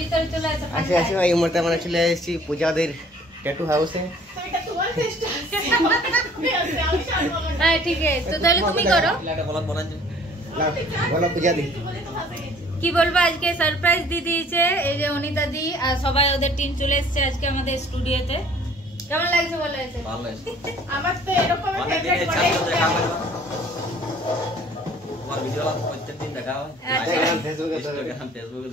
ভিতরে চলে আসো। আচ্ছা আচ্ছা এই মুহূর্তে আমরা চলে এসেছি পূজাদের ট্যাটু হাউসে। হ্যাঁ ঠিক আছে, তো তাহলে তুমি করো। বলো পূজা দি কি বলবো, আজকে সারপ্রাইজ দিয়ে দিয়েছে এই যে অনিতা দি আর সবাই, ওদের টিম চলে এসেছে আজকে আমাদের স্টুডিওতে। কেমন লাগছে বলো? এসে ভালো লাগছে। আমার তো এরকম ফেভারিট তোমার ভিডিও প্রত্যেকদিন দেখা হয়, ফেসবুকে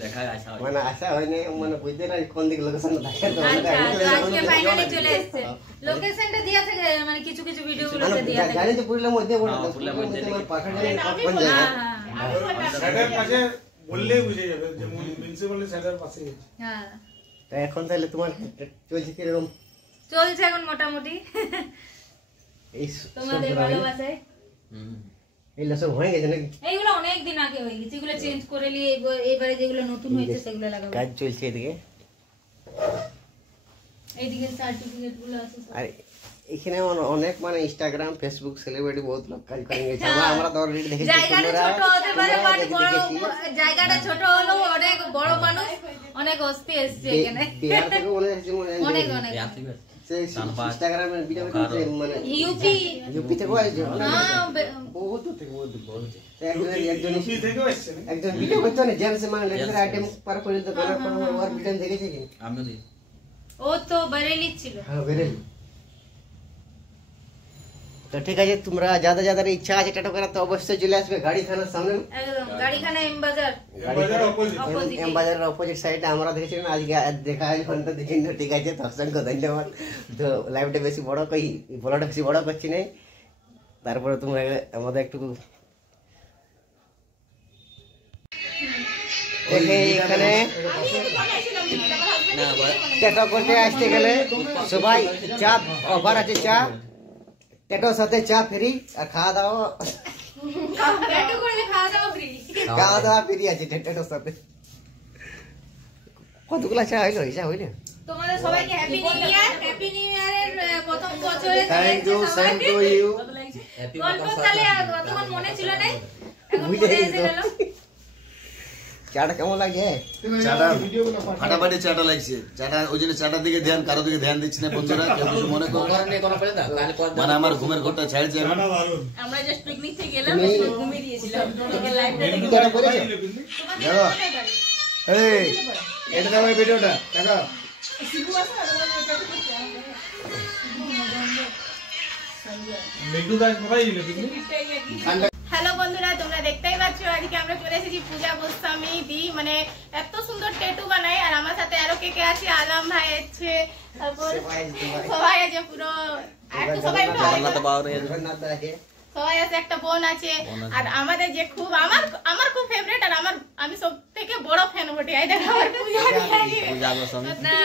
দেখা হয়। আসা হয় মানে আশা হয়নি, মানে বুঝতে না কোন দিকে লোকেশন থাকে। তো আজকে ফাইনালি চলে এসেছে। লোকেশনটা দেয়া থাকে, মানে কিছু কিছু ভিডিওগুলোতে দেয়া থাকে। জানি তো পুরুলিয়ার মধ্যে বড় পুরুলিয়ার মধ্যে পাখাড়ি কোন জায়গা সাইডের পাশে বললেই বুঝে যাবে যে মিউনিসিপালিটি সাইডের পাশে। হ্যাঁ তো এখন তাহলে তোমার চলছে কি রকম? চলছে এখন মোটামুটি এই তোমাদের ভালোবাসায়। এই লসব হয়ে গেছে নাকি? এইগুলো অনেক দিন আগে হয়ে গেছে, এগুলো চেঞ্জ করে নিয়ে এবারে যেগুলো নতুন হয়েছে সেগুলো লাগাবো। কাজ চলছে এদিকে, এইদিকে সার্টিফিকেট গুলো আছে। আর এখানে অনেক মানে ইনস্টাগ্রাম ফেসবুক সেলিব্রিটি বহুত লোক কাজ করে গেছে। আমরা তো অলরেডি দেখেছি। জায়গাটা ছোট হতে পারে, বাট বড় জায়গাটা ছোট হলেও অনেক বড় মানুষ, অনেক অস্তি এসছে এখানে। বিহার থেকে অনেক এসেছে, অনেক অনেক ইনস্টাগ্রামে ভিডিও করতে মানে ইউপি থেকে আসছে। বহুত থেকে একজন ভিডিও করতে না জেমস মানে লেটার আইটেম পার করে দিতে পারে। ওর ভিডিও দেখেছে কি? আমিও দেখি। ও তো বেরেলি ছিল। হ্যাঁ বেরেলি। তো ঠিক আছে, তোমরা যাদের যাদের ইচ্ছা আছে ট্যাটু করার তো অবশ্যই চলে আসবে গাড়িখানার সামনে। একদম গাড়িখানা এম বাজার, এম বাজারের অপোজিট সাইডে। আমরা দেখেছিলাম আজকে দেখা হয় ঘন্টা দেখি। ঠিক আছে, তো অসংখ্য ধন্যবাদ। তো লাইভটা বেশি বড় করি, বলাটা বেশি বড় করছি না। তারপরে তোমরা আমাদের একটু দেখে এখানে ট্যাটু করতে আসতে গেলে সবাই চা অফার আছে, চা ট্যাটুর সাথে চা ফ্রি আর খাওয়া দাওয়া ফ্রি আছে ট্যাটুর সাথে। কতগুলা চা হইলো? হিসাব হইলো? তোমাদের সবাইকে happy new year. Happy new ইয়ারের প্রথম বছরে thank you, same to you. গল্প তাহলে তখন মনে ছিল না, এখন মনে এসে গেল। চাটা কেমন লাগে? চাটা ফাটাফাটি চাটা লাগছে। চাটা ওই জন্য চাটার দিকে ধ্যান, কারো দিকে ধ্যান দিচ্ছি না বন্ধুরা, কেউ কিছু মনে করো না। মানে আমার ঘুমের ঘরটা ছাড়ছে। আমরা জাস্ট পিকনিক থেকে গেলাম, ঘুমিয়ে দিয়েছিলাম। তোকে লাইভটা দেখে চাটা করেছো? দেখো এই এটা দাও, এই ভিডিওটা দেখো। মিন্টু দাস কোথায় গেল পিকনিক? হ্যালো বন্ধুরা, তোমরা দেখতেই পাচ্ছ আজকে আমরা চলে এসেছি পূজা গোস্বামী দি। মানে এত সুন্দর ট্যাটু বানায়। আর আমার সাথে আরো কে কে আছে, আলম ভাই আছে, তারপর সবাই আছে পুরো। সবাই আছে, একটা বোন আছে। আর আমাদের যে খুব আমার খুব ফেভারিট, আর আমি সব থেকে বড় ফ্যান বটে। এই দেখো আমার পূজা না,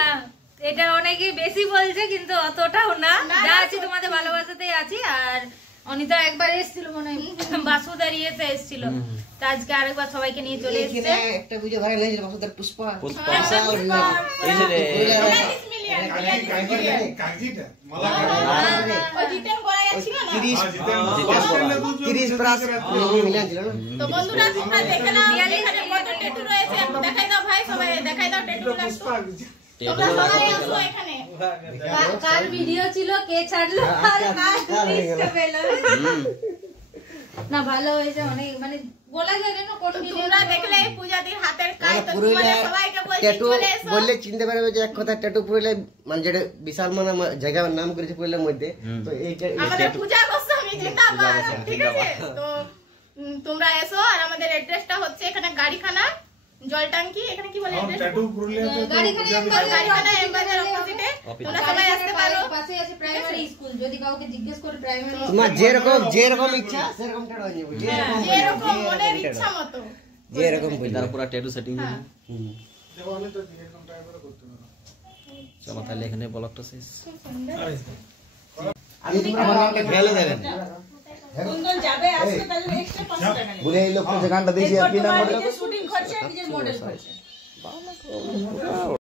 এটা অনেকেই বেশি বলছে কিন্তু অতটাও না। যা আছি তোমাদের ভালোবাসাতেই আছি। আর অনিতা একবার এসেছিল, মনে হয় বাসুদার ইয়েতে এসেছিল। তা আজকে আরেকবার সবাইকে নিয়ে চলে এসেছে। একটা ভিডিও ভাইরাল হয়েছিল বাসুদার পুষ্পা। এই যে কাগজিটা মালা ও জিতেন বড়াই ছিল না। 30 প্লাস মিলিয়ন ছিল না? তো বন্ধুরা তোমরা দেখে নাও এখানে কত ট্যাটু রয়েছে। দেখাই দাও ভাই, সবাই দেখাই দাও ট্যাটুগুলো। তোমরা সবাই আসো এখানে। কার ভিডিও ছিল, কে ছাড়লো, আর কার লিস্টে পেলো না। ভালো হয়েছে অনেক, মানে বলা যায় না কোন ভিডিও। তোমরা দেখলে পূজাদির হাতের কাজ, তো তোমাদের সবাইকে বলছি ট্যাটু চলে এসো। বললে চিনতে পারবে যে এক কথা ট্যাটু পুরুলিয়া মানে যেটা বিশাল মানে জায়গার নাম করেছে পুরুলিয়ার মধ্যে। তো এইটা আমাদের পূজা গোস্বামী জিন্দাবাদ। ঠিক আছে, তো তোমরা এসো। আর আমাদের অ্যাড্রেসটা হচ্ছে এখানে গাড়িখানা জলটাঙ্কি। এখানে কি বলে অ্যাড্রেস? ট্যাটু পুরুলিয়াতে তো গাড়িখানা এম বাজার অপোজিটে। তোমরা সবাই আসতে পারো। পাশে আছে প্রাইমারি স্কুল, যদি কাউকে জিজ্ঞেস করে প্রাইমারি তোমার যেরকম ইচ্ছা সেরকম ট্যাটু হয়ে যাবে। যেরকম মনের ইচ্ছা মতো যেরকম তার পুরো ট্যাটু সেটিং হ্যাঁ। দেখো আমি তো এরকম টাইপ করে করতে পারো। চলো তাহলে এখানে ব্লগটা শেষ। আমি তোমরা বানাতে ফেলে দেবেন। সুন্দর যাবে আজকে, তাহলে এক্সট্রা 5 টাকা নেবে। বলে এই লোকটা যে গানটা দিয়েছি আর কি নাম বললো? শুটিং খরচা নিজের মডেল খরচা।